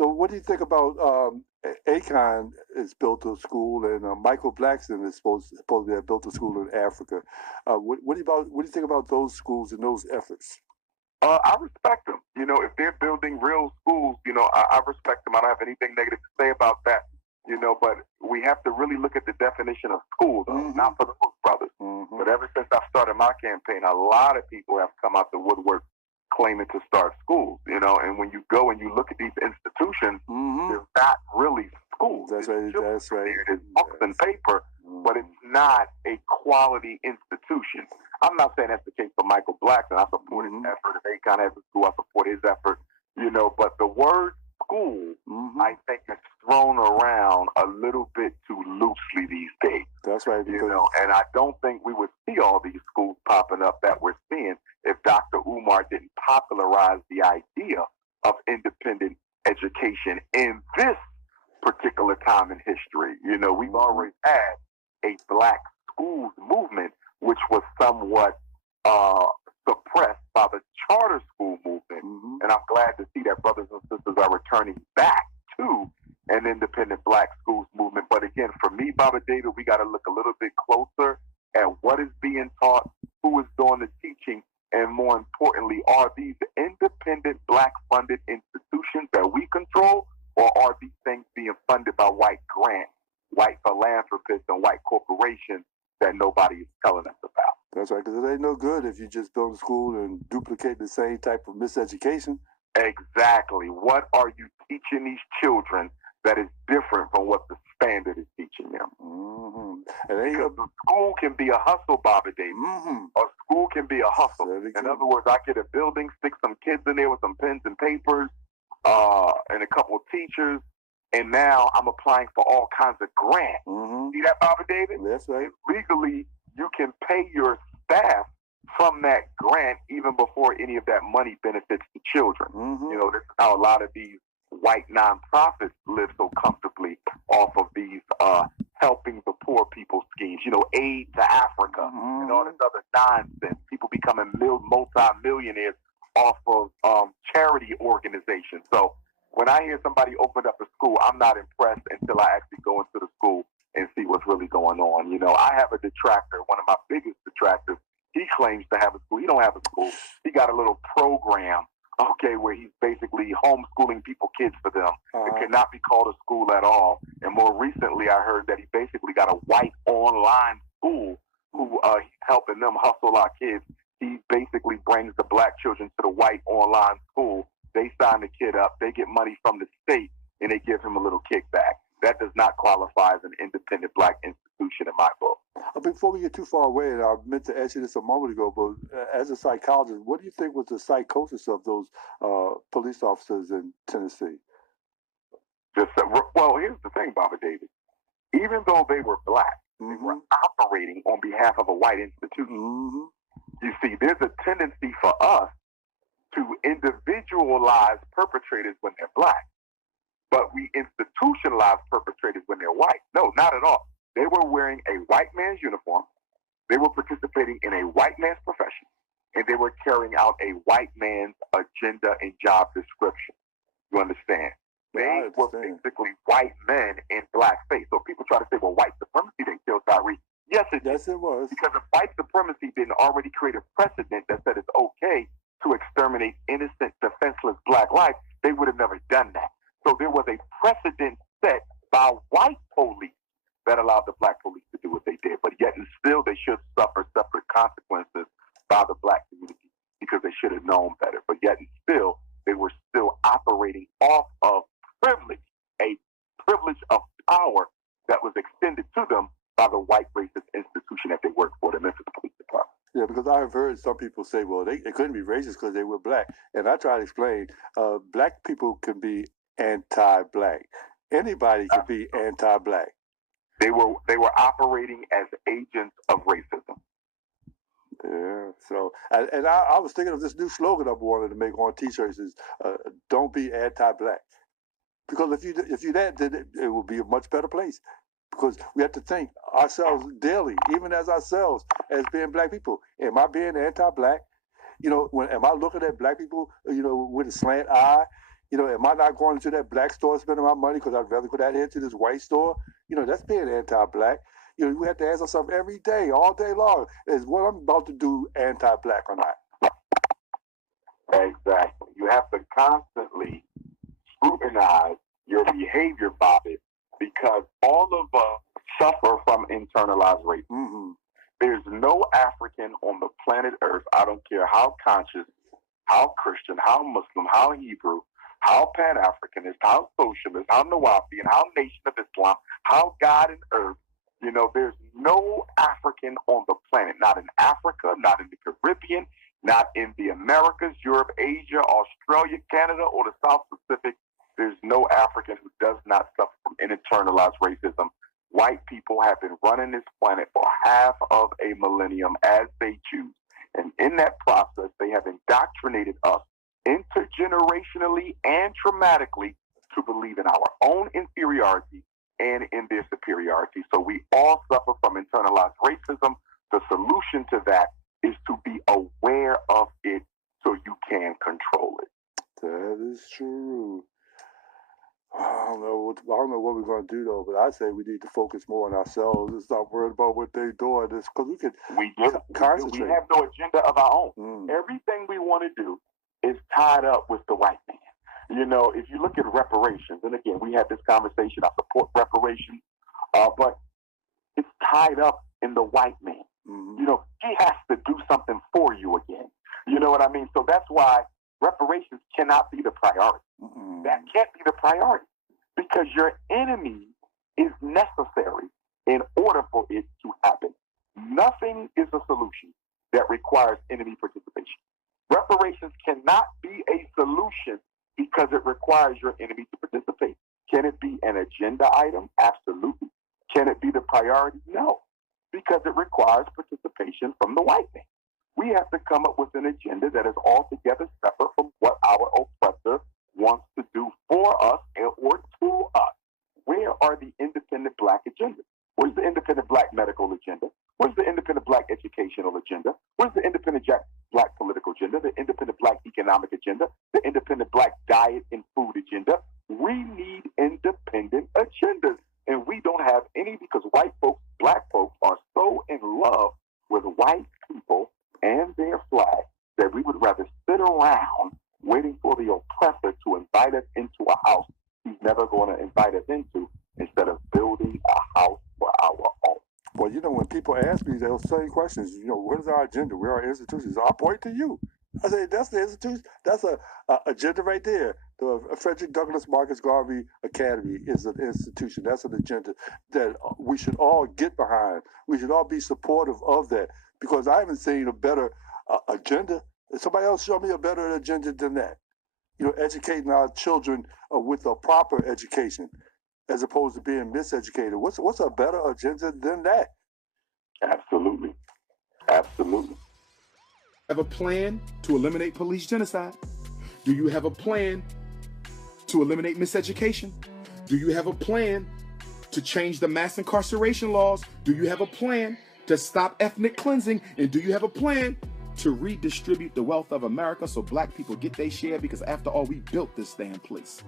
So what do you think about Akon is built a school, and Michael Blackson is supposedly have built a school in Africa? What do you think about those schools and those efforts? I respect them. You know, if they're building real schools, you know, I respect them. I don't have anything negative to say about that. You know, but we have to really look at the definition of school, though, not for the Hook brothers. But ever since I started my campaign, a lot of people have come out the woodwork claiming to start schools, you know, and when you go and you look at these institutions, they're not really schools. That's right. That's right. It's books and paper, but it's not a quality institution. I'm not saying that's the case for Michael Blackson. I support his effort. If Akon has a school, I support his effort, you know, but the word school, I think, is thrown around a little bit too loosely these days. That's right. You know, and I don't think we would see all these schools popping up that we're seeing if Dr. Umar didn't popularize the idea of independent education in this particular time in history. You know, we've already had a black schools movement, which was somewhat suppressed by the charter school movement. And I'm glad to see that brothers and sisters are returning back to an independent black schools movement. But again, for me, Baba David, we got to look a little bit closer at what is being taught, who is doing the teaching, and more importantly, are these independent black-funded institutions that we control, or are these things being funded by white grants, white philanthropists, and white corporations that nobody is telling us about? That's right, because it ain't no good if you just build a school and duplicate the same type of miseducation. Exactly. What are you teaching these children that is different from what the standard is teaching them? Because the school can be a hustle, Baba David. A school can be a hustle. In other words, I get a building, stick some kids in there with some pens and papers, and a couple of teachers, and now I'm applying for all kinds of grants. See that, Baba David? That's right. Legally, you can pay your staff from that grant even before any of that money benefits the children. You know, this is how a lot of these white nonprofits live so comfortably off of these helping the poor people schemes, you know, aid to Africa and all this other nonsense. People becoming multi-millionaires off of charity organizations. So when I hear somebody open up a school, I'm not impressed until I actually go into the school and see what's really going on. You know, I have a detractor, one of my biggest detractors. He claims to have a school. He don't have a school. He got a little program, okay, where he's basically homeschooling kids for them. It cannot be called a school at all. And more recently, I heard that he basically got a white online school who he's helping them hustle our kids. He basically brings the black children to the white online school. They sign the kid up. They get money from the state, and they give him a little kickback. That does not qualify as an independent black institution in my book. Before we get too far away, and I meant to ask you this a moment ago, but as a psychologist, what do you think was the psychosis of those police officers in Tennessee? Well, here's the thing, Baba David. Even though they were black, they were operating on behalf of a white institution. You see, there's a tendency for us to individualize perpetrators when they're black, but we institutionalize perpetrators when they're white. No, not at all. They were wearing a white man's uniform. They were participating in a white man's profession, and they were carrying out a white man's agenda and job description. You understand? They were basically white men in blackface. So people try to say, well, white supremacy didn't kill Tyre. Yes, it did. Yes, it was. Because if white supremacy didn't already create a precedent that said it's okay to exterminate innocent, defenseless black life, they would have never done that. So there was a precedent set by white police that allowed the black police to do what they did. But yet and still, they should suffer separate consequences by the black community because they should have known better. But yet and still, they were still operating off of privilege, a privilege of power that was extended to them by the white racist institution that they worked for, the Memphis Police Department. Yeah, because I've heard some people say, well, they couldn't be racist because they were black. And I try to explain, black people can be anti-black. Anybody can be anti-black. They were operating as agents of racism. Yeah. So, and I was thinking of this new slogan I wanted to make on T-shirts is, "Don't be anti-black," because if you that, then it will be a much better place. Because we have to think ourselves daily, even as ourselves, as being black people. Am I being anti-black? You know, am I looking at black people, you know, with a slant eye? You know, am I not going to that black store spending my money because I'd rather go down here to this white store? You know, that's being anti-black. You know, we have to ask ourselves every day, all day long, is what I'm about to do anti-black or not? Exactly. You have to constantly scrutinize your behavior, Bobby, because all of us suffer from internalized racism. Mm-hmm. There's no African on the planet Earth, I don't care how conscious, how Christian, how Muslim, how Hebrew, how Pan-Africanist, how socialist, how Nawapi, and how Nation of Islam, how God and Earth. You know, there's no African on the planet, not in Africa, not in the Caribbean, not in the Americas, Europe, Asia, Australia, Canada, or the South Pacific. There's no African who does not suffer from internalized racism. White people have been running this planet for half of a millennium as they choose. And in that process, they have indoctrinated us intergenerationally and traumatically to believe in our own inferiority and in their superiority. So we all suffer from internalized racism. The solution to that is to be aware of it so you can control it. That is true. I don't know what we're going to do, though, but I say we need to focus more on ourselves and stop worrying about what they're doing. Because we can concentrate. We have no agenda of our own. Everything we want to do is tied up with the white man. You know, if you look at reparations, and again, we had this conversation, I support reparations, but it's tied up in the white man. You know, he has to do something for you again. You know what I mean? So that's why reparations cannot be the priority. That can't be the priority because your enemy is necessary in order for it to happen. Nothing is a solution that requires enemy participation. Reparations cannot be a solution because it requires your enemy to participate. Can it be an agenda item? Absolutely. Can it be the priority? No, because it requires participation from the white man. We have to come up with an agenda that is altogether separate from what our oppressor wants to do for us or to us. Where are the independent black agendas? Where's the independent black medical agenda? Where's the independent black educational agenda? Where's the independent black political agenda? The independent black economic agenda? The independent black diet and food agenda? We need independent agendas. And we don't have any because white folks, black folks are so in love with white people and their flag that we would rather sit around waiting for the oppressor to invite us into a house he's never going to invite us into instead of building a house for our own. Well, you know, when people ask me those same questions, you know, what is our agenda? Where are our institutions? I point to you. I say, that's the institution. That's a agenda right there. The Frederick Douglass Marcus Garvey Academy is an institution. That's an agenda that we should all get behind. We should all be supportive of that because I haven't seen a better agenda. Somebody else show me a better agenda than that. You know, educating our children with a proper education as opposed to being miseducated. What's a better agenda than that? Absolutely. Absolutely. Have a plan to eliminate police genocide? Do you have a plan to eliminate miseducation? Do you have a plan to change the mass incarceration laws? Do you have a plan to stop ethnic cleansing? And do you have a plan to redistribute the wealth of America so black people get their share? Because after all, we built this damn place.